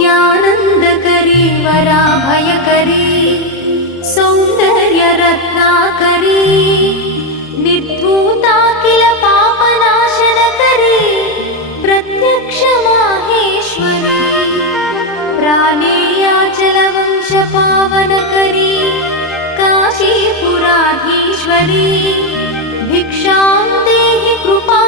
नित्यानन्दकरी वराभयकरी सौन्दर्यरत्नाकरी निर्धूताखिल पापनाशनकरी प्रत्यक्ष माहेश्वरी प्राणेयाचलवंशपावनकरी काशीपुराधीश्वरी भिक्षां देहि कृपा